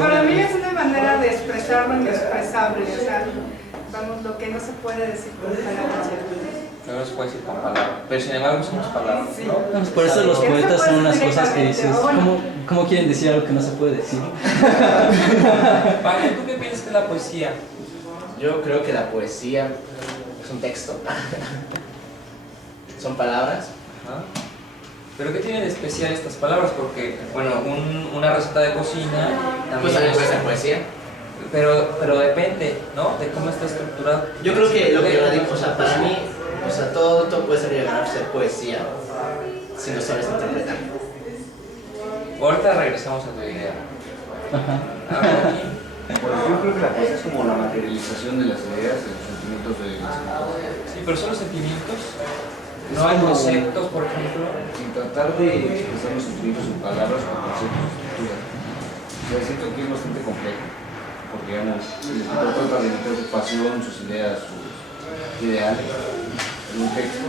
para mí es una manera de expresar lo inexpresable, o sea, vamos, lo que no se puede decir con palabras. No se puede decir con palabras, pero sin embargo somos palabras, ¿no? Pues por eso los poetas son unas cosas que dices, ¿cómo quieren decir algo que no se puede decir? Pablo, ¿tú qué piensas que es la poesía? Yo creo que la poesía es un texto, son palabras. Ajá. ¿Pero qué tienen de especial estas palabras? Porque, bueno, una receta de cocina Pues también puede ser poesía. Pero depende, ¿no? De cómo está estructurado. Yo creo que lo que radica, o sea, para mí, o sea, todo puede ser llegar a ser poesía si lo sabes interpretar. Ahorita regresamos a tu idea. Bueno, yo creo que la poesía es como la materialización de las ideas, de los sentimientos de las personas. Sí, pero son los sentimientos. No hay conceptos, por ejemplo. Sin tratar de expresar los sentimientos en palabras o conceptos, estructuras. O sea, siento que es bastante complejo, porque digamos, el escritor trata de meter su pasión, sus ideas, sus ideales en un texto,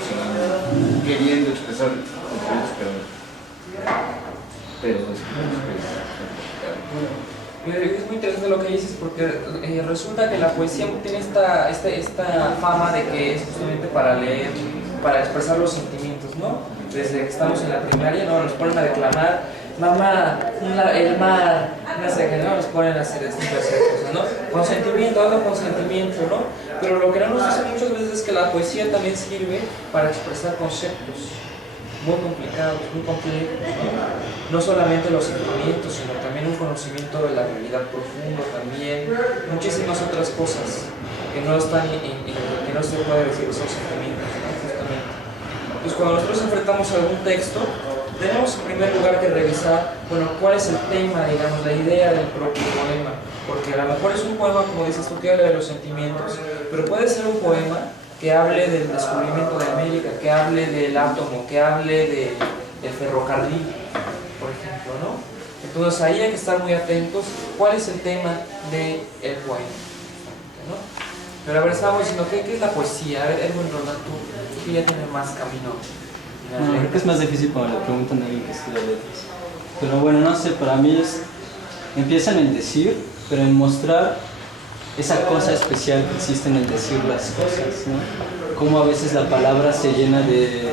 sin queriendo expresar sentimientos, pero es muy interesante lo que dices porque resulta que la poesía tiene esta fama de que es justamente para leer, para expresar los sentimientos, ¿no? Desde que estamos en la primaria, ¿no? Nos ponen a declamar, mamá, el mar, no sé qué, ¿no? Nos ponen a hacer este tipo de cosas, ¿no? Consentimiento, algo consentimiento, ¿no? Pero lo que no nos dicen muchas veces es que la poesía también sirve para expresar conceptos muy complicados, muy complejos, ¿no? No solamente los sentimientos, sino también un conocimiento de la realidad profundo, también muchísimas otras cosas que no están que no se puede decir esos sentimientos, ¿no? Justamente. Entonces, cuando nosotros enfrentamos algún texto, tenemos en primer lugar que revisar, bueno, cuál es el tema, digamos, la idea del propio poema, porque a lo mejor es un poema, como dices tú, que habla de los sentimientos, pero puede ser un poema que hable del descubrimiento de América, que hable del átomo, que hable del ferrocarril, por ejemplo, ¿no? Entonces ahí hay que estar muy atentos cuál es el tema del poema, ¿no? Pero a ver, estamos diciendo, ¿qué es la poesía? A ver, Edwin Ronald, tú que ya tienes más camino. No, creo que es más difícil cuando le preguntan a alguien que estudia letras. Pero bueno, no sé, para mí empiezan en decir, pero en mostrar esa cosa especial que existe en el decir las cosas, ¿no? Cómo a veces la palabra se llena de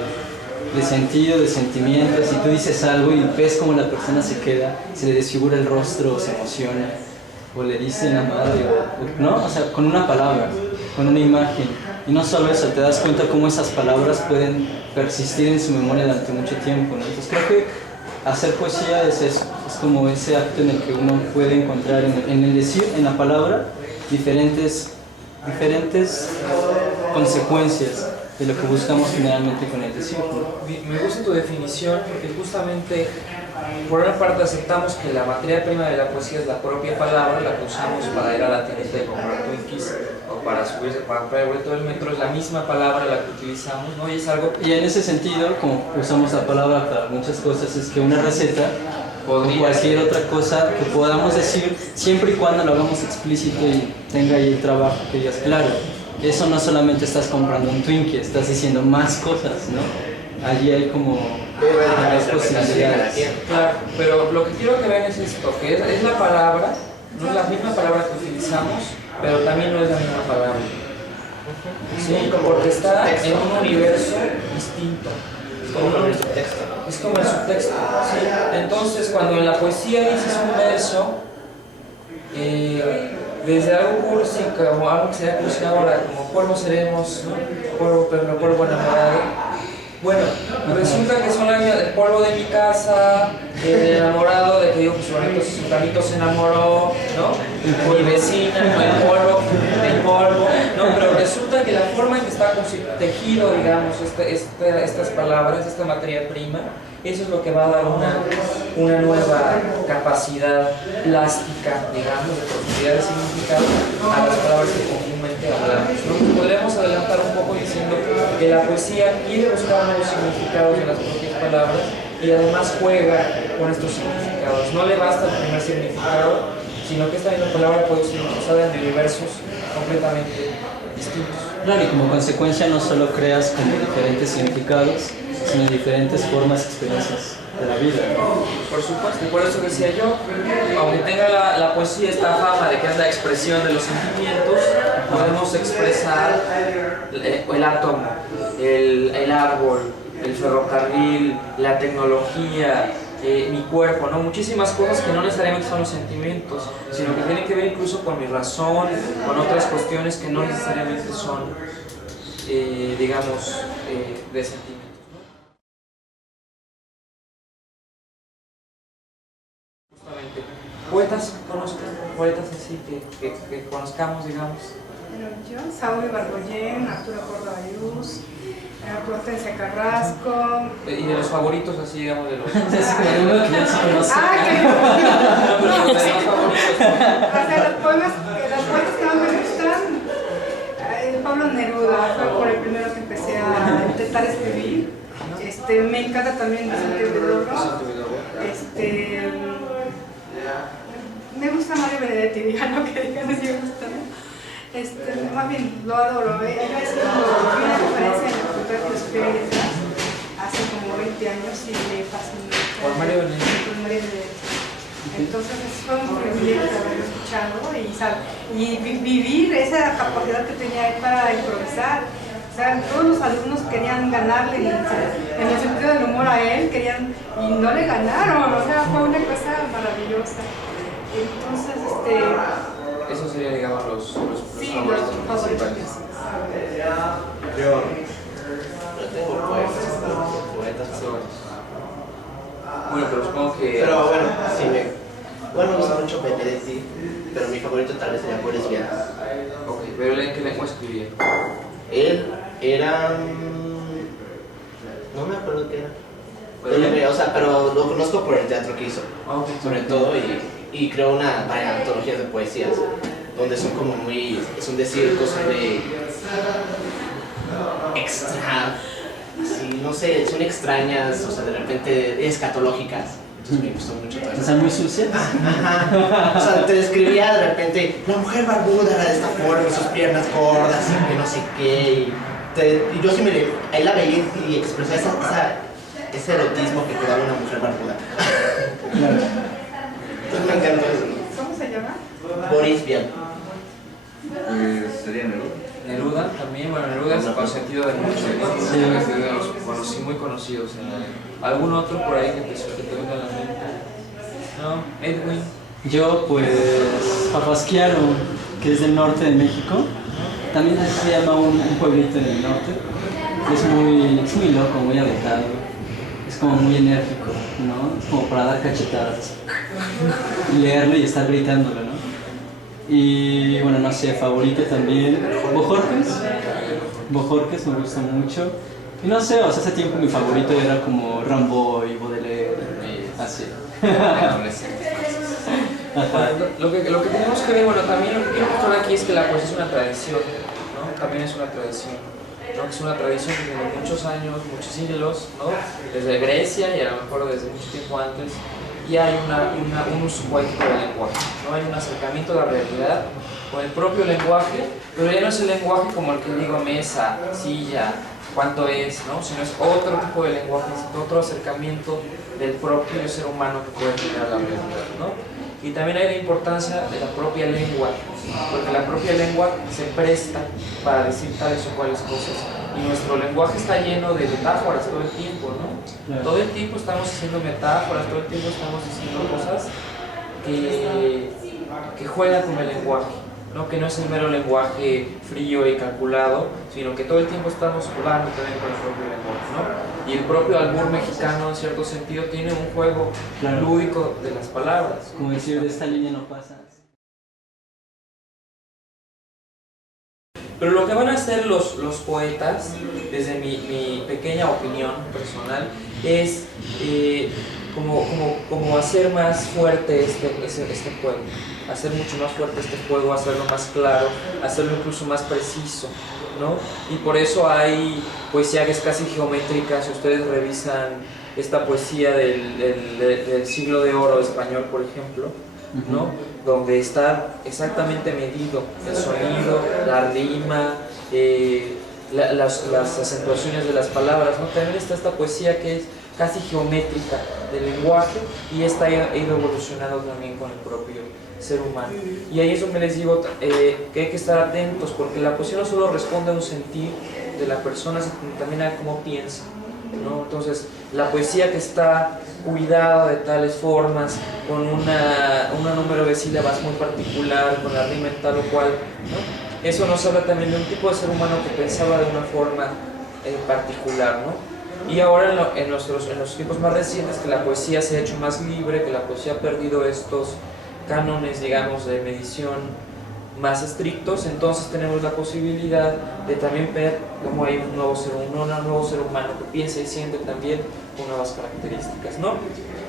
sentido, de sentimientos, y tú dices algo y ves cómo la persona se queda, se le desfigura el rostro, o se emociona, o le dice la madre, ¿no? O sea, con una palabra, con una imagen. Y no solo eso, te das cuenta cómo esas palabras pueden persistir en su memoria durante mucho tiempo, ¿no? Entonces creo que hacer poesía es eso, es como ese acto en el que uno puede encontrar en el decir, en la palabra, diferentes consecuencias de lo que buscamos generalmente con el decir, ¿no? Me gusta tu definición porque justamente, por una parte aceptamos que la materia prima de la poesía es la propia palabra, la que usamos para ir a la tienda y comprar Twinkies o para subirse, para comprar el boleto del metro, es la misma palabra la que utilizamos, ¿no? Y es algo... Y en ese sentido, como usamos la palabra para muchas cosas, es que una receta o cualquier otra cosa que podamos decir, siempre y cuando lo hagamos explícito y tenga ahí el trabajo que digas, claro, eso no solamente estás comprando un Twinkie, estás diciendo más cosas, ¿no? Allí hay como varias posibilidades. Claro, pero lo que quiero que vean es esto, que es la palabra, no es la misma palabra que utilizamos, pero también no es la misma palabra. Sí, porque está en un universo distinto. Es como el subtexto, ¿sí? Entonces, cuando en la poesía dices un verso, desde algo cursi, como algo que sería cursi ahora, como polvo seremos, ¿no? polvo enamorado. Bueno, resulta que son el polvo de mi casa, el enamorado de que digo, pues su tanito se enamoró, ¿no? Mi vecina, el polvo, ¿no? Pero resulta que la forma en que está tejido, digamos, estas palabras, esta materia prima, eso es lo que va a dar una nueva capacidad plástica, digamos, de profundidad de significado a las palabras que comúnmente hablamos, ¿no? Podríamos adelantar un poco diciendo que la poesía quiere buscar nuevos significados en las propias palabras y además juega con estos significados. No le basta el primer significado, sino que esta misma palabra puede ser usada en universos completamente distintos. Claro, y como consecuencia no solo creas como diferentes significados, sino en diferentes formas y experiencias de la vida. Por supuesto, y por eso decía yo, aunque tenga la poesía esta fama de que es la expresión de los sentimientos, podemos expresar el átomo, el árbol, el ferrocarril, la tecnología, mi cuerpo, ¿no? Muchísimas cosas que no necesariamente son los sentimientos, sino que tienen que ver incluso con mi razón, con otras cuestiones que no necesariamente son, digamos, de sentimientos. Justamente, poetas conozco, poetas así que conozcamos, digamos. Bueno, yo, Saúl Ibargüen, Arturo Córdoba Luz, Hortensia Carrasco. Y de los favoritos, así, digamos, de los... Uno que ya se conoce. ¡Ah, No, pero de los favoritos. O sea, los poetas que más me gustan, Pablo Neruda fue por el primero que empecé a intentar escribir. Me encanta también Vicente Huidobro. Me gusta Mario Benedetti, digan lo que digan, si me gusta, ¿no? Más bien lo adoro. Yo he sido una referencia en la Facultad de Filosofía y Letras hace como 20 años y me fascinó. Por Mario Benedetti. Por Mario Benedetti. Entonces fue un privilegio haberlo escuchado y vivir esa capacidad que tenía él para improvisar. O sea, todos los alumnos querían ganarle en el sentido del humor a él, y no le ganaron, o sea, fue una cosa maravillosa. Entonces, Eso sería, digamos, los sí, favoritos los favoritos. principales. Yo no tengo poetas favoritos. Bueno, pero supongo que... Pero bueno, bueno, me gusta mucho Benedetti, pero mi favorito tal vez sería Boris Vian. Ok, pero ¿en qué lengua escribía? Él era... no me acuerdo qué era. O sea, pero lo conozco por el teatro que hizo, sobre todo, y creó varias antologías de poesías, donde son como muy, es un decir, cosas de extra, así, no sé, son extrañas, o sea, de repente escatológicas. Entonces me gustó mucho todo eso. ¿Están muy sucias? Ajá. O sea, te describía de repente, la mujer barbuda era de esta forma, sus piernas gordas, y que no sé qué. Y yo sí ahí la veía y expresaba ese erotismo que te da una mujer barbuda. Entonces me encantó eso. ¿Cómo se llama? Boris Vian. Pues sería Neruda. Neruda también, bueno, Neruda es consentido de muchos, ¿no? Sí. De los muy conocidos. ¿Algún otro por ahí que te venga a la mente? ¿No? Edwin. Yo, pues, Papasquiaro, que es del norte de México, también se llama un pueblito en el norte. Es muy loco, muy aventado, es como muy enérgico, ¿no? Es como para dar cachetadas, y leerlo y estar gritándolo, ¿no? Y bueno, no sé, favorito también, Bojorquez me gusta mucho. Y no sé, o sea, hace tiempo mi favorito era como Rimbaud y Baudelaire, así. Ajá. Lo que tenemos que ver, bueno, también lo que quiero mostrar aquí es que la poesía es una tradición, ¿no? También es una tradición, ¿no? Es una tradición que tiene muchos años, muchos siglos, ¿no? Desde Grecia y a lo mejor desde mucho tiempo antes, y hay un uso poético del lenguaje, ¿no? Hay un acercamiento a la realidad con el propio lenguaje, pero ya no es el lenguaje como el que digo mesa, silla, cuánto es, ¿no? Sino es otro tipo de lenguaje, es otro acercamiento del propio ser humano que puede tener a la realidad, ¿no? Y también hay la importancia de la propia lengua, porque la propia lengua se presta para decir tales o cuales cosas. Y nuestro lenguaje está lleno de metáforas todo el tiempo, ¿no? Claro. Todo el tiempo estamos haciendo metáforas, todo el tiempo estamos diciendo cosas que juegan con el lenguaje, ¿no? Que no es el mero lenguaje frío y calculado, sino que todo el tiempo estamos jugando también con el propio lenguaje, ¿no? Y el propio albur mexicano, en cierto sentido, tiene un juego Claro. lúdico de las palabras. Como decir, de esta línea no pasa. Pero lo que van a hacer los poetas, desde mi pequeña opinión personal, es como hacer más fuerte este juego, hacer mucho más fuerte este juego, hacerlo más claro, hacerlo incluso más preciso, ¿no? Y por eso hay poesía que es casi geométrica. Si ustedes revisan esta poesía del siglo de oro español, por ejemplo, ¿no? Donde está exactamente medido el sonido, la rima, las acentuaciones de las palabras, ¿no? También está esta poesía que es casi geométrica del lenguaje y esta ha ido evolucionando también con el propio ser humano. Y ahí es donde les digo que hay que estar atentos, porque la poesía no solo responde a un sentir de la persona, sino también a cómo piensa, ¿no? Entonces, la poesía que está cuidada de tales formas, con un número de sílabas muy particular, con la rima en tal o cual, ¿no? Eso nos habla también de un tipo de ser humano que pensaba de una forma particular, ¿no? Y ahora en los tiempos más recientes, que la poesía se ha hecho más libre, que la poesía ha perdido estos cánones, digamos, de medición más estrictos, entonces tenemos la posibilidad de también ver cómo hay un nuevo ser humano que piensa y siente también con nuevas características, ¿no?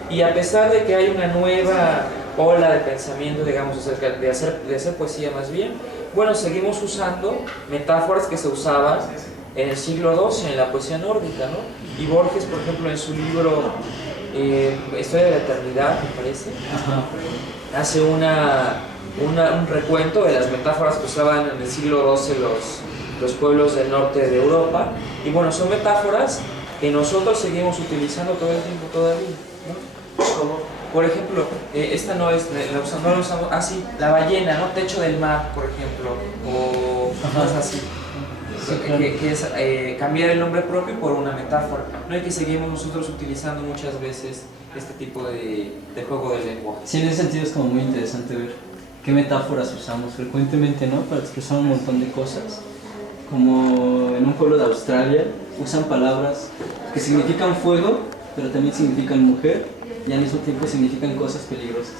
Y a pesar de que hay una nueva ola de pensamiento, digamos, acerca de hacer poesía más bien, bueno, seguimos usando metáforas que se usaban en el siglo XII en la poesía nórdica, ¿no? Y Borges, por ejemplo, en su libro Historia de la Eternidad, me parece, hace un recuento de las metáforas que usaban en el siglo XII los pueblos del norte de Europa. Y bueno, son metáforas que nosotros seguimos utilizando todo el tiempo todavía, ¿no? Como, por ejemplo, esta no la usamos así, la ballena, ¿no? Techo del mar, por ejemplo, o cosas así. Que es cambiar el nombre propio por una metáfora, ¿no? Y que seguimos nosotros utilizando muchas veces este tipo de juego de lenguaje. Sí, en ese sentido es como muy interesante ver qué metáforas usamos frecuentemente, ¿no? Para expresar un montón de cosas. Como en un pueblo de Australia usan palabras que significan fuego, pero también significan mujer, y al mismo tiempo significan cosas peligrosas.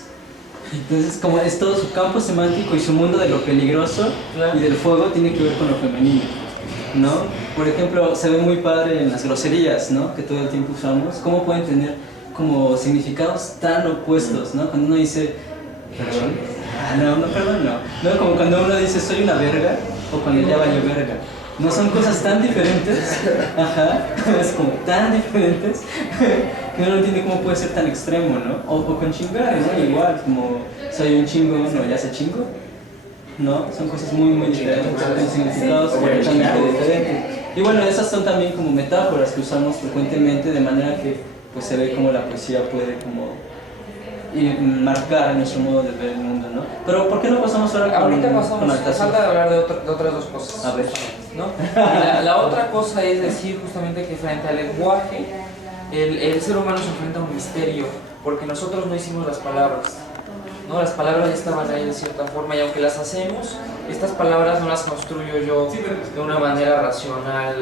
Entonces, como es todo su campo semántico y su mundo de lo peligroso y del fuego tiene que ver con lo femenino, ¿no? Por ejemplo, se ve muy padre en las groserías, ¿no? Que todo el tiempo usamos, cómo pueden tener como significados tan opuestos, ¿no? Cuando uno dice, perdón, perdón, no, como cuando uno dice soy una verga, o cuando ya valió verga. No son cosas tan diferentes, es como tan diferentes que uno no entiende cómo puede ser tan extremo, ¿no? O con chingar, ¿no? Igual, como soy un chingo, no, ya se chingo, ¿no? Son cosas muy, muy diferentes, con significados completamente diferentes. Y bueno, esas son también como metáforas que usamos frecuentemente, de manera que pues se ve como la poesía puede como marcar nuestro modo de ver el mundo, ¿no? Pero ¿por qué no pasamos ahora con ahorita pasamos, falta hablar de otras dos cosas. A ver. ¿No? La otra cosa es decir justamente que frente al lenguaje, el ser humano se enfrenta a un misterio, porque nosotros no hicimos las palabras, ¿no? Las palabras ya estaban ahí de cierta forma, y aunque las hacemos, estas palabras no las construyo yo de una manera racional,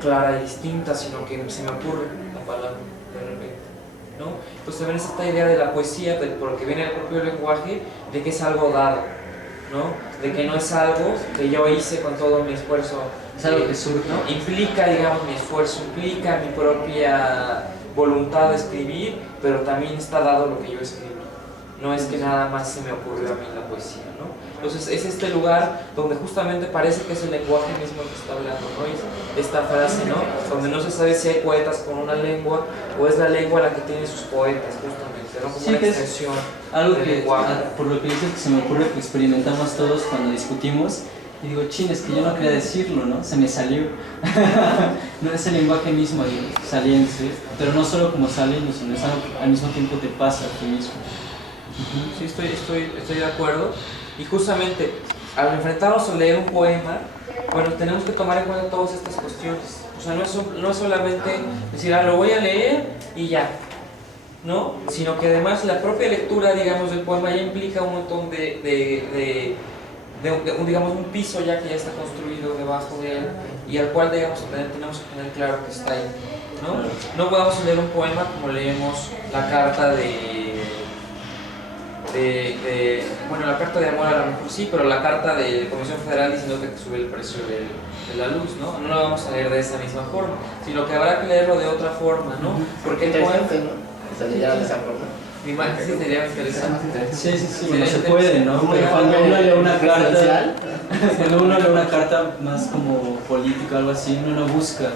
clara y distinta, sino que se me ocurre la palabra de repente, ¿no? Pues también es esta idea de la poesía, porque viene del propio lenguaje, de que es algo dado, ¿no? De que no es algo que yo hice con todo mi esfuerzo, es algo que surge, ¿no? Implica, digamos, mi esfuerzo, implica mi propia voluntad de escribir, pero también está dado lo que yo escribí. No es que nada más se me ocurrió a mí la poesía, ¿no? Entonces es este lugar donde justamente parece que es el lenguaje mismo el que está hablando, ¿no? Es esta frase, ¿no? Donde no se sabe si hay poetas con una lengua o es la lengua la que tiene sus poetas, justamente, ¿no? Como sí, una que extensión algo del que, lenguaje. por lo que dices, que se me ocurre que experimentamos todos cuando discutimos. Y digo, chin, es que yo no quería decirlo, ¿no? Se me salió. No es el lenguaje mismo saliente, pero no solo como sale, sino es algo que al mismo tiempo te pasa a ti mismo. Sí, estoy de acuerdo. Y justamente, al enfrentarnos a leer un poema, bueno, tenemos que tomar en cuenta todas estas cuestiones. O sea, no es solamente decir, lo voy a leer y ya, ¿no? Sino que además la propia lectura, digamos, del poema ya implica un montón digamos, un piso ya que ya está construido debajo de él, y al cual, digamos, tenemos que tener claro que está ahí, ¿no? No podemos leer un poema como leemos la carta bueno, la carta de amor a la mejor sí, pero la carta de Comisión Federal diciéndote que sube el precio de la luz, ¿no? No la vamos a leer de esa misma forma, sino que habrá que leerlo de otra forma, ¿no? Porque el poema... Se leía de esa forma. Mi imagen sí sería interesante. Sí, bueno, se puede, ¿no? Pero cuando uno lee una carta, cuando uno lee una carta más como política o algo así, uno no busca,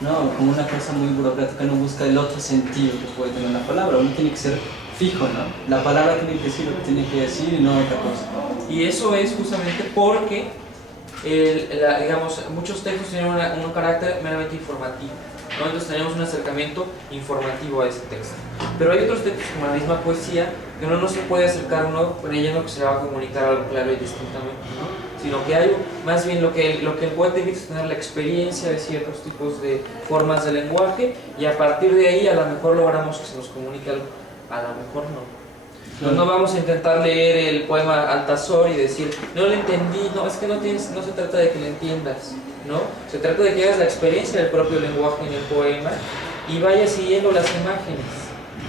¿no? Como una cosa muy burocrática, no busca el otro sentido que puede tener una palabra, uno tiene que ser fijo, ¿no? La palabra tiene que decir lo que tiene que decir y no otra cosa. Y eso es justamente porque digamos, muchos textos tienen un carácter meramente informativo, ¿no? Entonces tenemos un acercamiento informativo a ese texto. Pero hay otros textos como la misma poesía que uno no se puede acercar uno creyendo que se le va a comunicar algo claro y distintamente, ¿no? Sino que hay más bien lo que el poeta tiene que tener la experiencia de ciertos tipos de formas de lenguaje, y a partir de ahí a lo mejor logramos que se nos comunique algo, a lo mejor no. Entonces no vamos a intentar leer el poema Altazor y decir, no lo entendí, no, es que no se trata de que lo entiendas, ¿no? Se trata de que hagas la experiencia del propio lenguaje en el poema y vayas siguiendo las imágenes,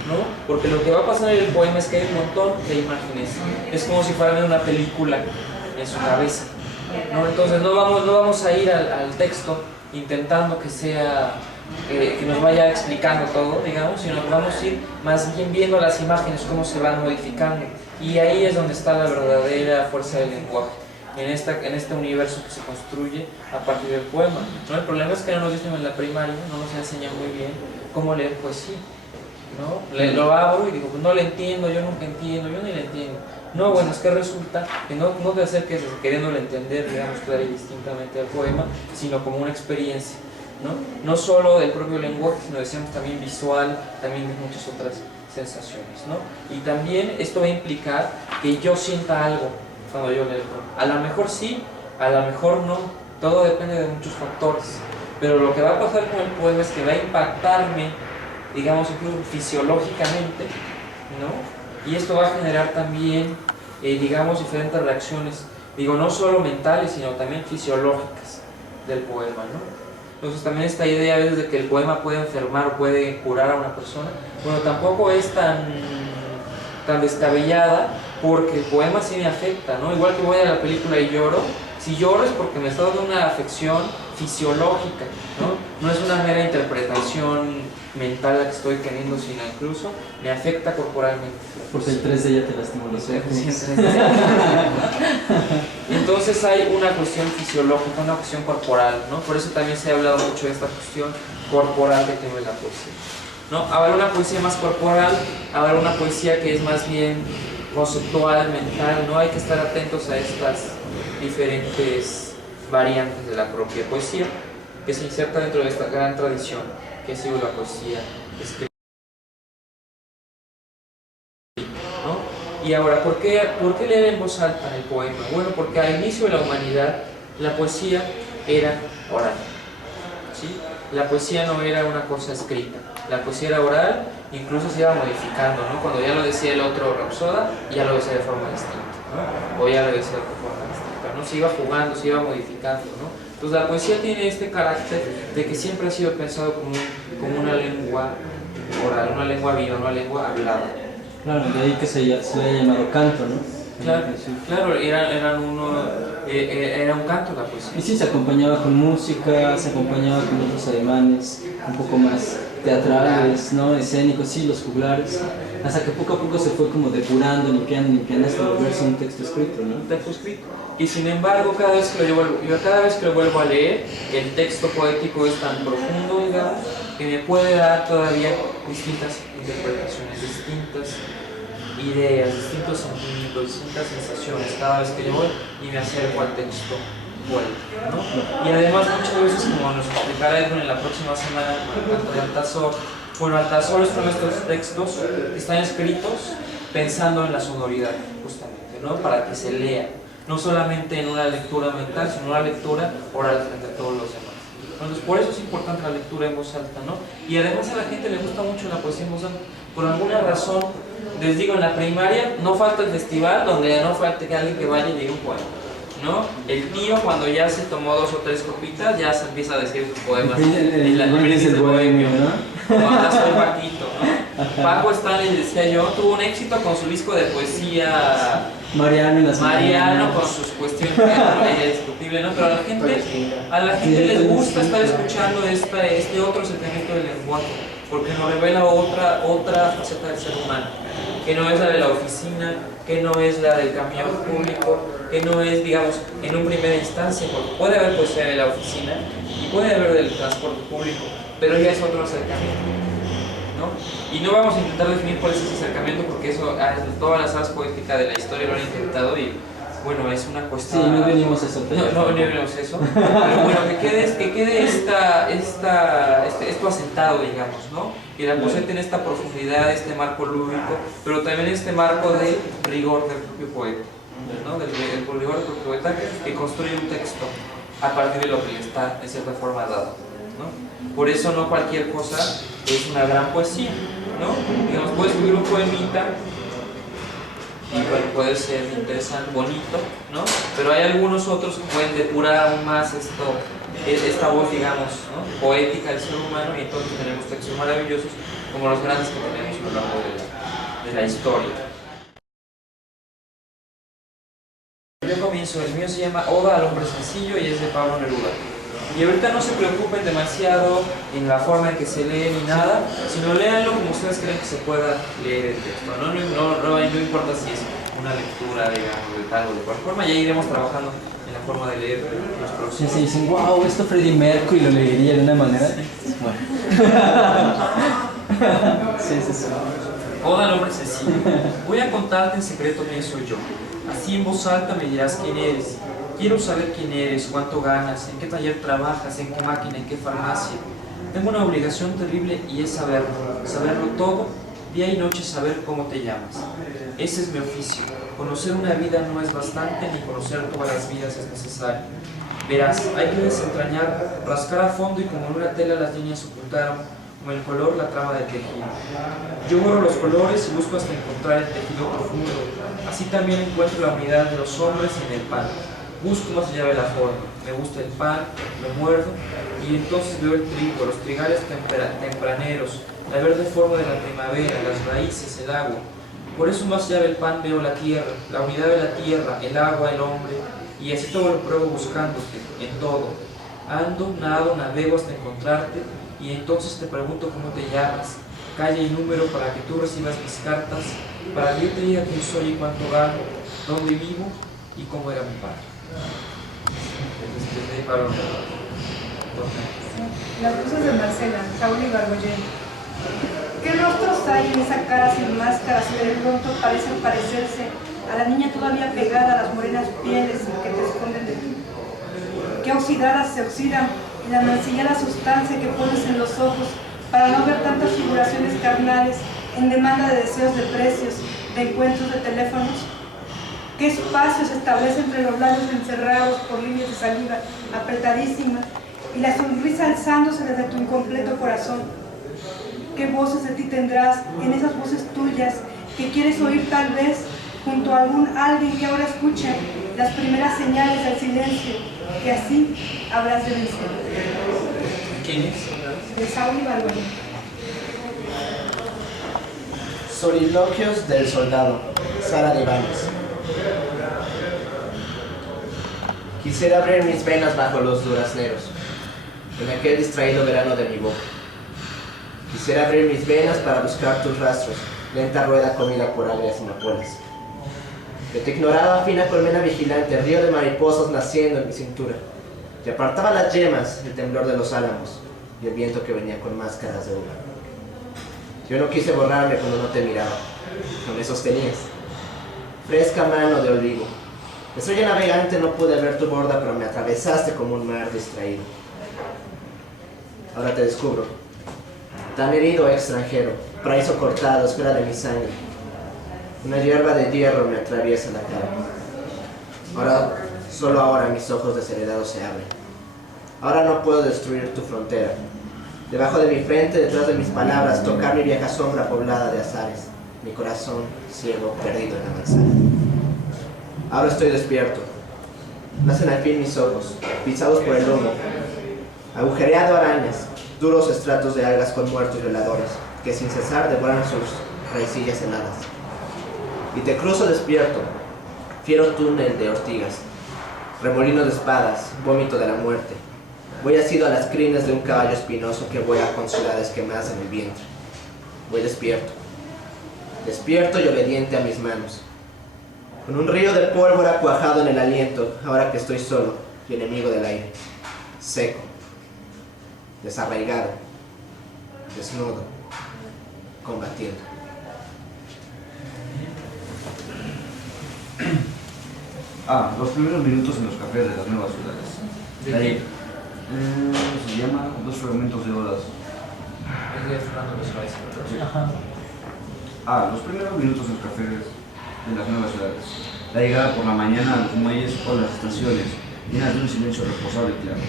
¿no? Porque lo que va a pasar en el poema es que hay un montón de imágenes, es como si fueran una película en su cabeza, ¿no? Entonces no vamos a ir al texto intentando que sea que nos vaya explicando todo, digamos, sino que vamos a ir más bien viendo las imágenes, cómo se van modificando, y ahí es donde está la verdadera fuerza del lenguaje, en este universo que se construye a partir del poema, ¿no? El problema es que no nos dicen en la primaria, no nos enseñan muy bien cómo leer poesía, ¿no? Lo abro y digo, pues no le entiendo, yo nunca entiendo, yo ni le entiendo. No, bueno, es que resulta que no te acerques queriéndole entender, digamos, clara y distintamente al poema, sino como una experiencia, ¿no? No solo del propio lenguaje, sino decíamos también visual, también de muchas otras sensaciones, ¿no? Y también esto va a implicar que yo sienta algo cuando yo leo el poema. A lo mejor sí, a lo mejor no, todo depende de muchos factores, pero lo que va a pasar con el poema es que va a impactarme, digamos, incluso fisiológicamente, ¿no? Y esto va a generar también, digamos, diferentes reacciones, digo, no solo mentales, sino también fisiológicas del poema, ¿no? Entonces también esta idea a veces de que el poema puede enfermar o puede curar a una persona, bueno, tampoco es tan descabellada, porque el poema sí me afecta, ¿no? Igual que voy a la película y lloro, si lloro es porque me está dando una afección fisiológica, ¿no? No es una mera interpretación mental la que estoy teniendo, sino incluso me afecta corporalmente. Porque el 3D ya te lastimó los ojos. Entonces hay una cuestión fisiológica, una cuestión corporal, ¿no? Por eso también se ha hablado mucho de esta cuestión corporal que tiene la poesía, ¿no? Habrá una poesía más corporal, habrá una poesía que es más bien conceptual, mental, ¿no? Hay que estar atentos a estas diferentes variantes de la propia poesía que se inserta dentro de esta gran tradición que ha sido la poesía escrita, ¿no? Y ahora, ¿por qué leer en voz alta el poema? Bueno, porque al inicio de la humanidad la poesía era oral, ¿sí? La poesía no era una cosa escrita, la poesía era oral, incluso se iba modificando, ¿no? Cuando ya lo decía el otro Rapsoda, ya lo decía de forma distinta, ¿no? O ya lo decía de forma distinta, ¿no? Se iba jugando, se iba modificando, ¿no? Entonces la poesía tiene este carácter de que siempre ha sido pensado como una lengua oral, una lengua viva, una lengua hablada. Claro, de ahí que se le haya llamado canto, ¿no? Claro, era un canto la poesía. Y sí, se acompañaba con música, se acompañaba con otros ademanes un poco más teatrales, ¿no? Escénicos, sí, los juglares, hasta que poco a poco se fue como depurando, limpiando hasta volverse un texto escrito, ¿no? Un texto escrito. Y sin embargo, cada vez que lo vuelvo a leer, el texto poético es tan profundo, digamos, que me puede dar todavía distintas interpretaciones, distintas ideas, distintos sentimientos, distintas sensaciones cada vez que yo voy y me acerco al texto poético, ¿no? Y además muchas veces, como nos explicará Edwin en la próxima semana con el canto de Altazor, bueno, Altazor son estos textos que están escritos pensando en la sonoridad, justamente, ¿no? Para que se lea, no solamente en una lectura mental, sino en una lectura oral frente a todos los demás. Entonces, por eso es importante la lectura en voz alta, ¿no? Y además a la gente le gusta mucho la poesía en voz alta. Por alguna razón, les digo, en la primaria no falta el festival donde no falta que alguien que vaya y diga un poema, ¿no? El tío, cuando ya se tomó 2 o 3 copitas, ya se empieza a decir sus poemas. El bohemio, ¿no? Como ahora soy Paquito, ¿no? Paco Stanley, decía yo, tuvo un éxito con su disco de poesía Mariano, con sus cuestiones que no es discutible, ¿no? Pero a la gente les gusta estar escuchando este otro acercamiento del lenguaje, porque nos revela otra faceta del ser humano, que no es la de la oficina, que no es la del camión público, que no es, digamos, en un primera instancia, porque puede haber poesía de la oficina y puede haber del transporte público, pero ya es otro acercamiento, ¿no? Y no vamos a intentar definir cuál es ese acercamiento, porque eso, todas las áreas poéticas de la historia lo han intentado y bueno, es una Sí, cuestión... no venimos a eso. No venimos a eso, pero bueno, que quede esto asentado, digamos, ¿no? Que la poesía tiene esta profundidad, este marco lúdico, pero también este marco de rigor del propio poeta, ¿no? Del rigor del propio poeta que construye un texto a partir de lo que le está, de cierta forma, dado, ¿no? Por eso no cualquier cosa es una gran poesía, ¿no? Digamos, puedes escribir un poemita y bueno, puede ser interesante, bonito, ¿no? Pero hay algunos otros que pueden depurar aún más esta voz, digamos, ¿no? Poética del ser humano, y entonces tenemos textos maravillosos como los grandes que tenemos a lo largo de la historia. Yo comienzo, el mío se llama Oda al hombre sencillo y es de Pablo Neruda. Y ahorita no se preocupen demasiado en la forma en que se lee ni nada, sino léanlo como ustedes creen que se pueda leer el texto. No importa si es una lectura, digamos, de tal o de cual forma, ya iremos trabajando en la forma de leer los Sí, próximos. se dicen, wow, esto Freddie Mercury lo leería de una manera. Bueno. Sí. Oda al hombre sencillo. Voy a contarte en secreto quién soy yo. Así en voz alta me dirás quién eres. Quiero saber quién eres, cuánto ganas, en qué taller trabajas, en qué máquina, en qué farmacia. Tengo una obligación terrible y es saberlo todo, día y noche saber cómo te llamas. Ese es mi oficio. Conocer una vida no es bastante, ni conocer todas las vidas es necesario. Verás, hay que desentrañar, rascar a fondo y como en una tela las líneas ocultaron, como el color, la trama del tejido. Yo borro los colores y busco hasta encontrar el tejido profundo. Así también encuentro la unidad de los hombres en el pan. Busco más allá de la forma, me gusta el pan, lo muerdo y entonces veo el trigo, los trigales tempraneros, la verde forma de la primavera, las raíces, el agua. Por eso más allá del pan veo la tierra, la unidad de la tierra, el agua, el hombre, y así todo lo pruebo buscándote, en todo. Ando, nado, navego hasta encontrarte y entonces te pregunto cómo te llamas, calle y número para que tú recibas mis cartas, para que yo te diga quién soy y cuánto gano, dónde vivo y cómo era mi padre. Las luces de Marcela, Saúl Ibargoyen. ¿Qué rostros hay en esa cara sin máscaras que de pronto parecen parecerse a la niña todavía pegada a las morenas pieles que te esconden de ti? ¿Qué oxidadas se oxidan en la mancillada sustancia que pones en los ojos para no ver tantas figuraciones carnales en demanda de deseos de precios, de encuentros de teléfonos? ¿Qué espacio se establece entre los labios encerrados por líneas de saliva apretadísimas y la sonrisa alzándose desde tu incompleto corazón? ¿Qué voces de ti tendrás en esas voces tuyas que quieres oír tal vez junto a alguien que ahora escucha las primeras señales del silencio que así habrás de vencer? ¿Quién es? De Saúl Ibargoyen. Soliloquios del soldado, Sara de Ibáñez. Quisiera abrir mis venas bajo los durazneros, en aquel distraído verano de mi boca. Quisiera abrir mis venas para buscar tus rastros, lenta rueda comida por agrias amapolas. Que te ignoraba fina colmena vigilante, río de mariposas naciendo en mi cintura. Y apartaba las yemas, el temblor de los álamos y el viento que venía con máscaras de uva. Yo no quise borrarme cuando no te miraba, no me sostenías. Fresca mano de olivo. Estrella navegante, no pude ver tu borda, pero me atravesaste como un mar distraído. Ahora te descubro, tan herido extranjero, paraíso cortado, esfera de mi sangre. Una hierba de hierro me atraviesa la cara. Solo ahora mis ojos desheredados se abren. Ahora no puedo destruir tu frontera. Debajo de mi frente, detrás de mis palabras, tocar mi vieja sombra poblada de azares. Mi corazón ciego, perdido en la manzana. Ahora estoy despierto. Nacen al fin mis ojos, pisados por el humo. Agujereado arañas, duros estratos de algas con muertos violadores, que sin cesar devoran sus raicillas heladas. Y te cruzo despierto, fiero túnel de ortigas, remolino de espadas, vómito de la muerte. Voy asido a las crines de un caballo espinoso que vuela con ciudades quemadas en el vientre. Voy despierto, despierto y obediente a mis manos. Con un río de pólvora cuajado en el aliento, ahora que estoy solo y enemigo del aire. Seco, desarraigado, desnudo, combatiendo. Los primeros minutos en los cafés de las nuevas ciudades. ¿De qué? Se llama Dos fragmentos de odas. Es de Fernando Pessoa, ¿verdad? Los primeros minutos en los cafés de las nuevas ciudades. La llegada por la mañana a los muelles o las estaciones, llenas de un silencio reposado y claro.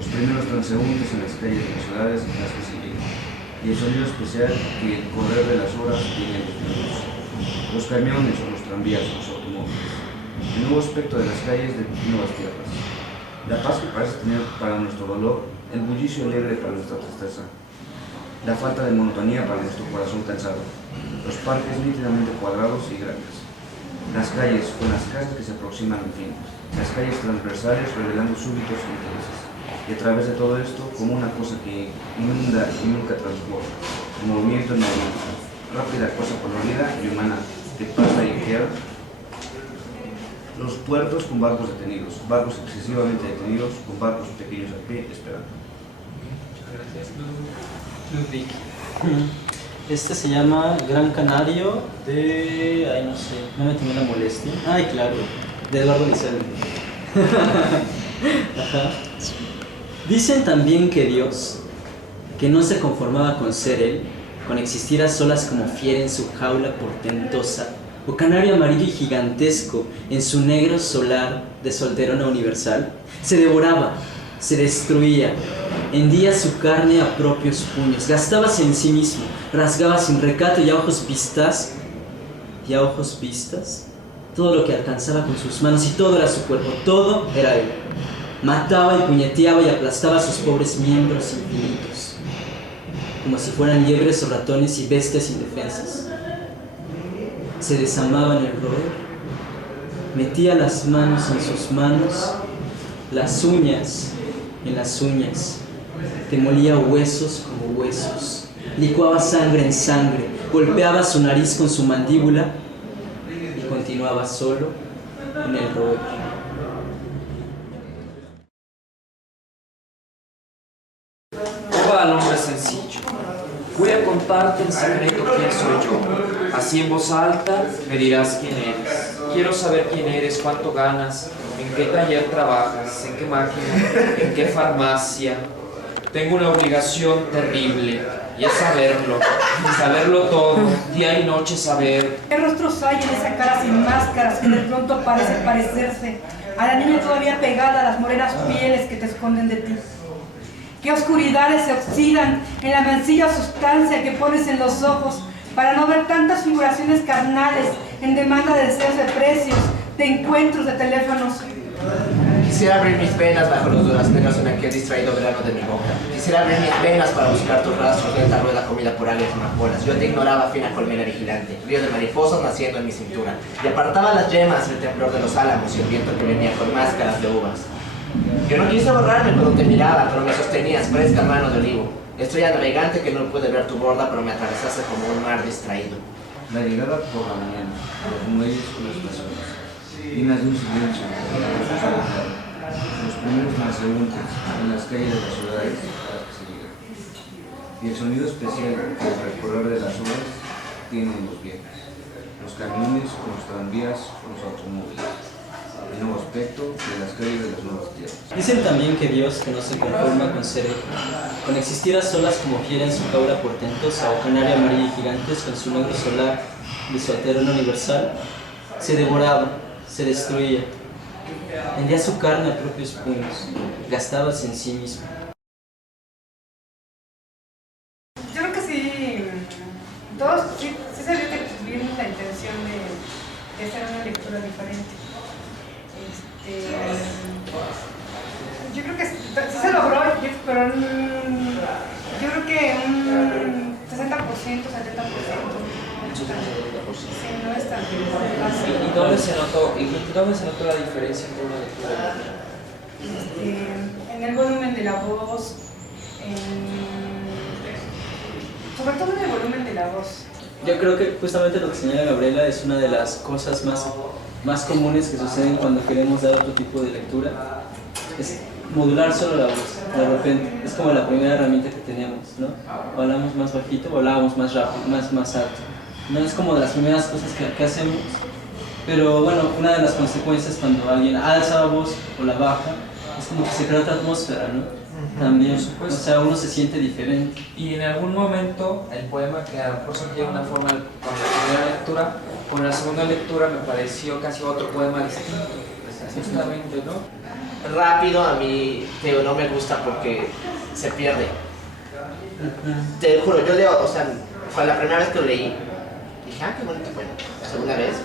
Los primeros transeúntes en las calles de las ciudades en las que se llega. Y el sonido especial que el correr de las horas tiene en los minutos. Los camiones o los tranvías, los automóviles. El nuevo aspecto de las calles de nuevas tierras. La paz que parece tener para nuestro dolor, el bullicio alegre para nuestra tristeza. La falta de monotonía para nuestro corazón cansado. Los parques nítidamente cuadrados y grandes. Las calles con las casas que se aproximan al fin. Las calles transversales revelando súbitos intereses. Y a través de todo esto, como una cosa que inunda y nunca transborda. El movimiento en movimiento. Rápida cosa colorida y humana que pasa y queda. Los puertos con barcos detenidos, barcos excesivamente detenidos, con barcos pequeños a pie esperando. Gracias, Ludwig. Este se llama Gran Canario de... Ay, no sé, no me tomé la molestia. Ay, claro, de Eduardo Lizalde. Ajá. Dicen también que Dios, que no se conformaba con ser Él, con existir a solas como fiera en su jaula portentosa, o canario amarillo y gigantesco en su negro solar de solterona universal, se devoraba, se destruía, hendía su carne a propios puños, gastábase en sí mismo, rasgaba sin recato y a ojos vistas, todo lo que alcanzaba con sus manos, y todo era su cuerpo, todo era él. Mataba y puñeteaba y aplastaba sus pobres miembros infinitos, como si fueran liebres o ratones y bestias indefensas. Se desamaba en el roer, metía las manos en sus manos, las uñas en las uñas, demolía huesos como huesos, licuaba sangre en sangre, golpeaba su nariz con su mandíbula y continuaba solo en el roer. Oda al hombre sencillo. Voy a contarte en secreto quién soy yo. Así en voz alta me dirás quién eres. Quiero saber quién eres, cuánto ganas, en qué taller trabajas, en qué máquina, en qué farmacia. Tengo una obligación terrible y es saberlo todo, día y noche saber. ¿Qué rostros hay en esa cara sin máscaras que de pronto parece parecerse a la niña todavía pegada a las morenas pieles que te esconden de ti? ¿Qué oscuridades se oxidan en la mancilla sustancia que pones en los ojos para no ver tantas figuraciones carnales en demanda de deseos de precios, de encuentros, de teléfonos? Quisiera abrir mis venas bajo los durazneros en aquel distraído verano de mi boca. Quisiera abrir mis venas para buscar tus rastros, lenta rueda comida por águilas amapolas. Yo te ignoraba, fina colmena vigilante, río de mariposas naciendo en mi cintura. Y apartaba las yemas, el temblor de los álamos y el viento que venía con máscaras de uvas. Yo no quise borrarme cuando te miraba, pero me sostenías fresca mano de olivo. Estrella navegante que no pude ver tu borda, pero me atravesaste como un mar distraído. La llegada por la mañana, los muelles con las personas, llenas de un silencio, los primeros transeúntes en las calles de las ciudades a las que se llega. Y el sonido especial que el recorrer de las horas tienen los viajes, los camiones con los tranvías con los automóviles. El nuevo aspecto de las calles de las nuevas tierras. Dicen también que Dios, que no se conforma con ser Él, con existir a solas como fiera en su jaula portentosa o canario amarillo y gigantes con su negro solar de su alterna universal, se devoraba, se destruía, hendía su carne a propios puños, gastábase en sí mismo. Yo creo que sí, todos sí se vio que tuvieron la intención de hacer una lectura diferente. Yo creo que sí se logró, pero yo creo que un 60%, 70%. Sí, no es tan fácil. ¿Y dónde se notó la diferencia entre una lectura y otra? En el volumen de la voz, sobre todo en el volumen de la voz. Yo creo que justamente lo que señala Gabriela es una de las cosas más comunes que suceden cuando queremos dar otro tipo de lectura. Es modular solo la voz, de repente. Es como la primera herramienta que tenemos, ¿no? O hablamos más bajito o hablábamos más rápido, más alto. No es como de las primeras cosas que hacemos Pero bueno, una de las consecuencias cuando alguien alza la voz o la baja es como que se crea otra atmósfera, ¿no? También, o sea, uno se siente diferente. Y en algún momento el poema que a lo mejor sentía de una forma con la primera lectura, con la segunda lectura me pareció casi otro poema distinto, justamente, ¿no? Rápido a mí, digo, no me gusta porque se pierde. Te juro, yo leo, o sea, fue la primera vez que lo leí, dije, ah, qué bonito poema. La segunda vez,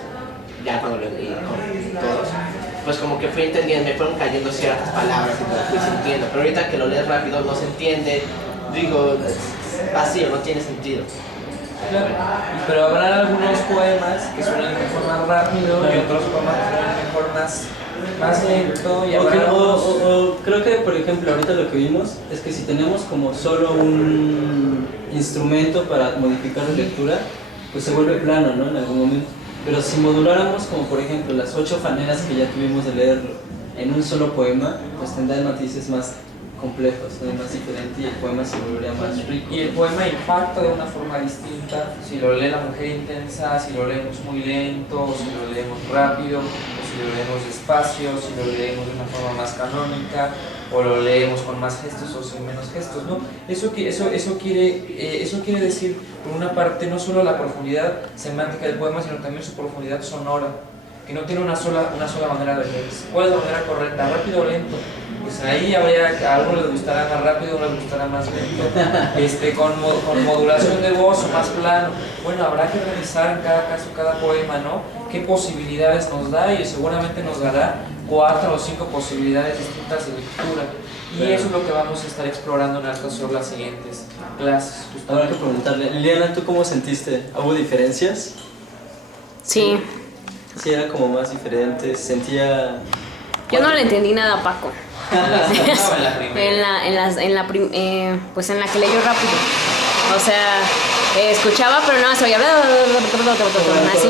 ya cuando lo leí con todos, pues como que fui entendiendo, me fueron cayendo ciertas palabras y lo fui sintiendo, pero ahorita que lo lees rápido no se entiende, digo, es vacío, no tiene sentido. Claro. Pero habrá algunos poemas que suenan mejor más rápido y otros poemas que suenan mejor más lento y habrá Creo que, por ejemplo, ahorita lo que vimos es que si tenemos como solo un instrumento para modificar la lectura, pues se vuelve plano, ¿no? En algún momento. Pero si moduláramos como por ejemplo las 8 maneras que ya tuvimos de leerlo en un solo poema, pues tendrán matices más complejos, ¿no? Más diferentes y el poema se volvería más rico. y el poema impacta de una forma distinta si lo lee la mujer intensa, si lo leemos muy lento, o si lo leemos rápido, o si lo leemos despacio, si lo leemos de una forma más canónica, o lo leemos con más gestos o sin menos gestos, ¿no? Eso quiere decir, por una parte, no solo la profundidad semántica del poema, sino también su profundidad sonora, que no tiene una sola manera de leer. ¿Cuál es la manera correcta? ¿Rápido o lento? Pues ahí a algunos les gustará más rápido, a otros les gustará más lento, con modulación de voz o más plano. Bueno, habrá que revisar en cada caso, cada poema, ¿no? Qué posibilidades nos da y seguramente nos dará 4 o 5 posibilidades distintas de lectura. Y eso es lo que vamos a estar explorando en Alcazor las siguientes clases. Habrá que preguntarle, Liliana, ¿tú cómo sentiste? ¿Hubo diferencias? Sí. Sí, era como más diferente, sentía... Yo no le entendí nada a Paco. Pues en la que leyó rápido. O sea, escuchaba, pero no se oía así.